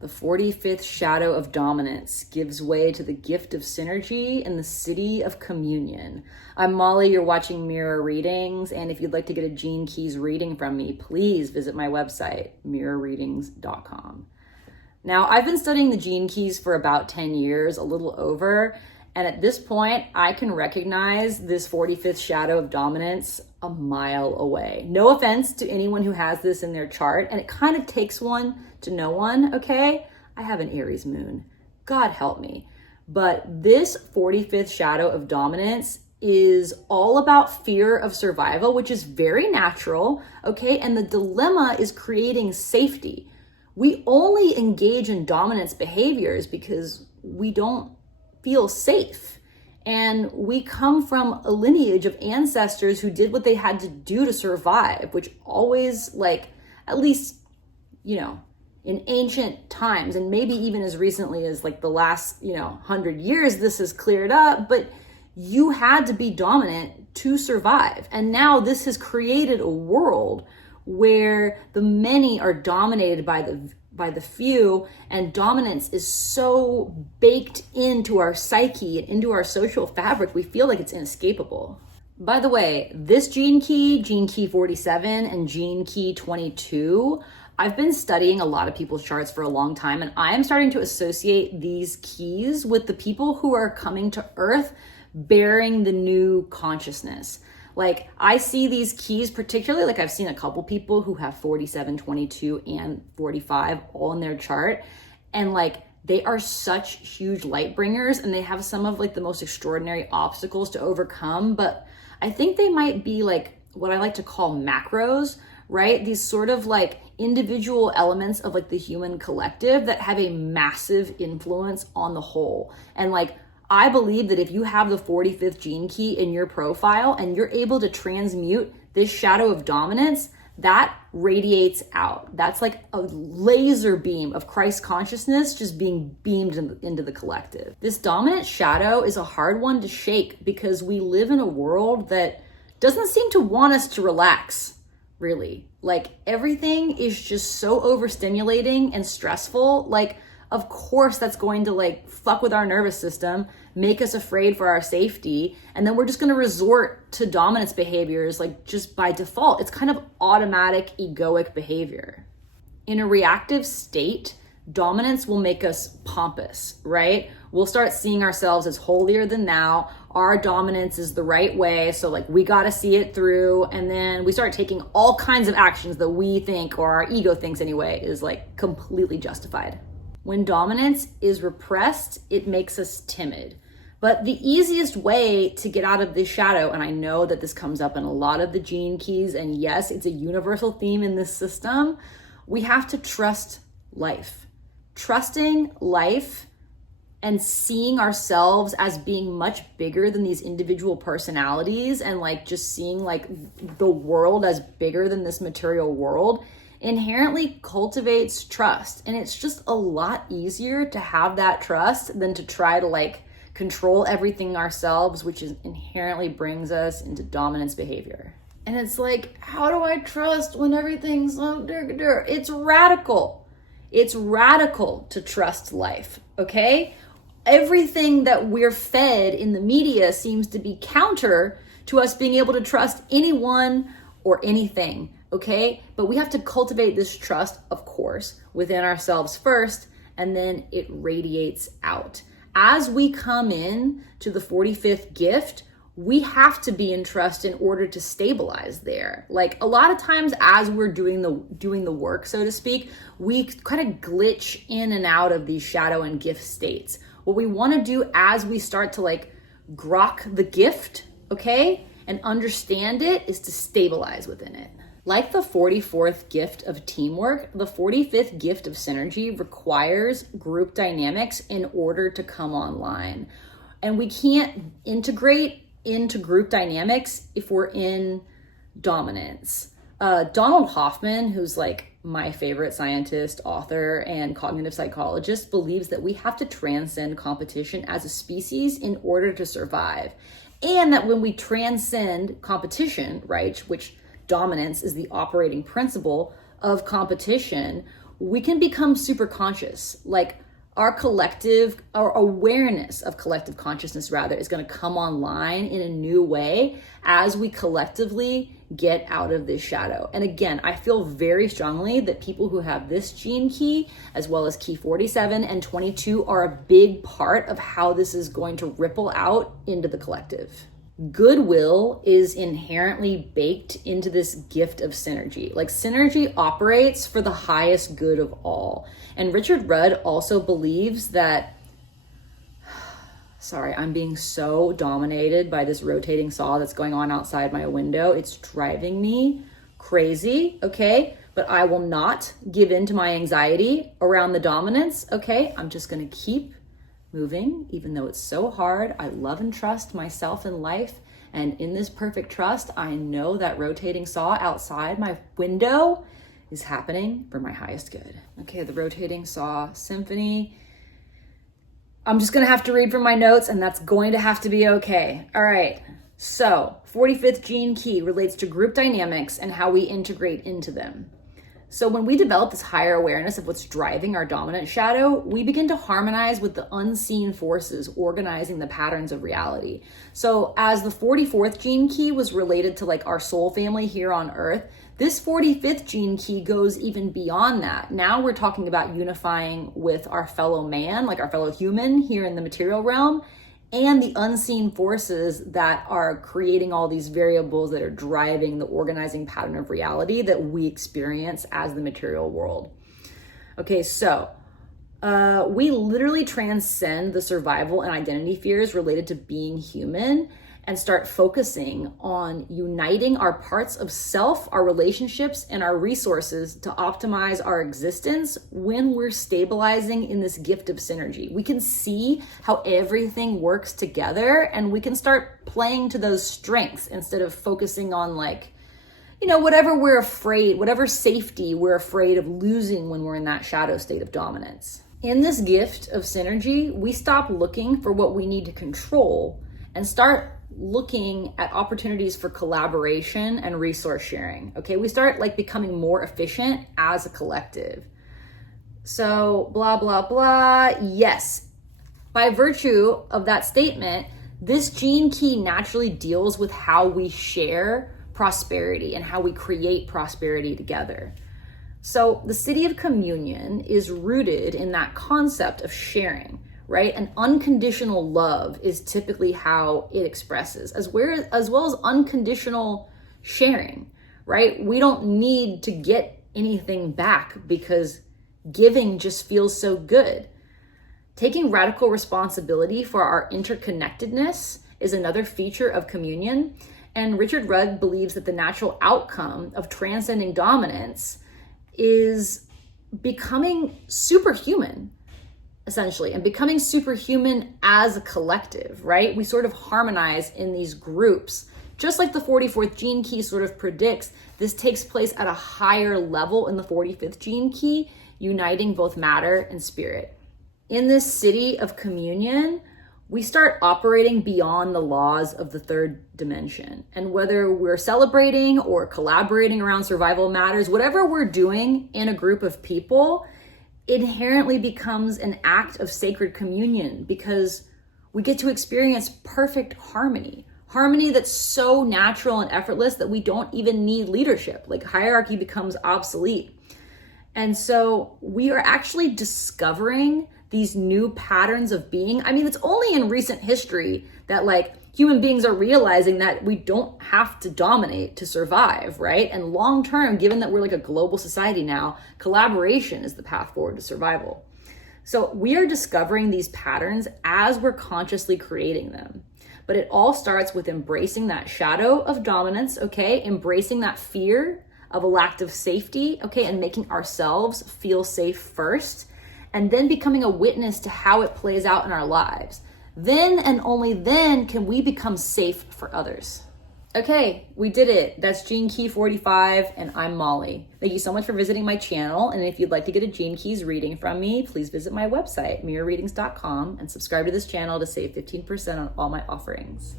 The 45th shadow of dominance gives way to the gift of synergy and the Siddhi of communion. I'm Molly, you're watching Mirror Readings, and if you'd like to get a Gene Keys reading from me, please visit my website, mirrorreadings.com. Now, I've been studying the Gene Keys for about 10 years, a little over, and at this point, I can recognize this 45th shadow of dominance a mile away. No offense to anyone who has this in their chart, and it kind of takes one to know one, okay? I have an Aries moon. God help me. But this 45th shadow of dominance is all about fear of survival, which is very natural, okay? And the dilemma is creating safety. We only engage in dominance behaviors because we don't feel safe. And we come from a lineage of ancestors who did what they had to do to survive, which always, like, at least, in ancient times, and maybe even as recently as like the last, 100 years, this has cleared up, but you had to be dominant to survive. And now this has created a world where the many are dominated by the few, and dominance is so baked into our psyche and into our social fabric, we feel like it's inescapable. By the way, this Gene Key 47, and Gene Key 22, I've been studying a lot of people's charts for a long time, and I am starting to associate these keys with the people who are coming to Earth bearing the new consciousness. Like, I see these keys, particularly, like I've seen a couple people who have 47, 22, and 45 all in their chart. And like, they are such huge light bringers, and they have some of like the most extraordinary obstacles to overcome. But I think they might be like what I like to call macros, right? These sort of like individual elements of like the human collective that have a massive influence on the whole. And like, I believe that if you have the 45th gene key in your profile and you're able to transmute this shadow of dominance, that radiates out. That's like a laser beam of Christ consciousness just being beamed into the collective. This dominant shadow is a hard one to shake because we live in a world that doesn't seem to want us to relax, really. Like, everything is just so overstimulating and stressful. Like, of course that's going to like fuck with our nervous system, make us afraid for our safety, and then we're just going to resort to dominance behaviors like just by default. It's kind of automatic egoic behavior. In a reactive state, dominance will make us pompous, right? We'll start seeing ourselves as holier than thou. Our dominance is the right way, so like we got to see it through, and then we start taking all kinds of actions that we think, or our ego thinks anyway, is like completely justified. When dominance is repressed, it makes us timid. But the easiest way to get out of this shadow, and I know that this comes up in a lot of the gene keys, and yes, it's a universal theme in this system, we have to trust life. Trusting life and seeing ourselves as being much bigger than these individual personalities, and like just seeing like the world as bigger than this material world inherently cultivates trust. And it's just a lot easier to have that trust than to try to like control everything ourselves, which is inherently brings us into dominance behavior. And it's like, how do I trust when everything's so It's radical. It's radical to trust life, okay? Everything that we're fed in the media seems to be counter to us being able to trust anyone or anything, okay? But we have to cultivate this trust, of course, within ourselves first, and then it radiates out. As we come in to the 45th gift, we have to be in trust in order to stabilize there. Like, a lot of times as we're doing the work, so to speak, we kind of glitch in and out of these shadow and gift states. What we want to do as we start to like grok the gift, okay, and understand it, is to stabilize within it. Like the 44th gift of teamwork, the 45th gift of synergy requires group dynamics in order to come online. And we can't integrate into group dynamics if we're in dominance. Donald Hoffman, who's like my favorite scientist, author, and cognitive psychologist, believes that we have to transcend competition as a species in order to survive. And that when we transcend competition, right, which dominance is the operating principle of competition, we can become super conscious. Like our awareness of collective consciousness rather is going to come online in a new way as we collectively get out of this shadow. And again, I feel very strongly that people who have this gene key, as well as key 47 and 22, are a big part of how this is going to ripple out into the collective. Goodwill is inherently baked into this gift of synergy. Like, synergy operates for the highest good of all. And Richard Rudd also believes that, sorry, I'm being so dominated by this rotating saw that's going on outside my window. It's driving me crazy, okay? But I will not give in to my anxiety around the dominance, okay? I'm just gonna keep moving, even though it's so hard. I love and trust myself and life. And in this perfect trust, I know that rotating saw outside my window is happening for my highest good. Okay, the rotating saw symphony. I'm just gonna have to read from my notes, and that's going to have to be okay. All right, so 45th gene key relates to group dynamics and how we integrate into them. So when we develop this higher awareness of what's driving our dominant shadow, we begin to harmonize with the unseen forces organizing the patterns of reality. So as the 44th gene key was related to like our soul family here on Earth, this 45th gene key goes even beyond that. Now we're talking about unifying with our fellow man, like our fellow human here in the material realm, and the unseen forces that are creating all these variables that are driving the organizing pattern of reality that we experience as the material world. Okay, so we literally transcend the survival and identity fears related to being human and start focusing on uniting our parts of self, our relationships, and our resources to optimize our existence when we're stabilizing in this gift of synergy. We can see how everything works together, and we can start playing to those strengths instead of focusing on like, you know, whatever we're afraid, whatever safety we're afraid of losing when we're in that shadow state of dominance. In this gift of synergy, we stop looking for what we need to control and start looking at opportunities for collaboration and resource sharing. Okay, we start like becoming more efficient as a collective. So blah, blah, blah. Yes, by virtue of that statement, this gene key naturally deals with how we share prosperity and how we create prosperity together. So the Siddhi of communion is rooted in that concept of sharing, right? And unconditional love is typically how it expresses, as well as unconditional sharing, right? We don't need to get anything back because giving just feels so good. Taking radical responsibility for our interconnectedness is another feature of communion. And Richard Rudd believes that the natural outcome of transcending dominance is becoming superhuman, essentially, and becoming superhuman as a collective, right? We sort of harmonize in these groups. Just like the 44th gene key sort of predicts, this takes place at a higher level in the 45th gene key, uniting both matter and spirit. In this Siddhi of communion, we start operating beyond the laws of the third dimension. And whether we're celebrating or collaborating around survival matters, whatever we're doing in a group of people, inherently becomes an act of sacred communion because we get to experience perfect harmony that's so natural and effortless that we don't even need leadership. Like, hierarchy becomes obsolete. And so we are actually discovering these new patterns of being. I mean, it's only in recent history that like human beings are realizing that we don't have to dominate to survive, right? And long term, given that we're like a global society now, collaboration is the path forward to survival. So we are discovering these patterns as we're consciously creating them. But it all starts with embracing that shadow of dominance, okay? Embracing that fear of a lack of safety, okay? And making ourselves feel safe first, and then becoming a witness to how it plays out in our lives. Then and only then can we become safe for others. Okay, we did it. That's Gene Key 45, and I'm Molly. Thank you so much for visiting my channel, and if you'd like to get a Gene Keys reading from me, please visit my website, mirrorreadings.com, and subscribe to this channel to save 15% on all my offerings.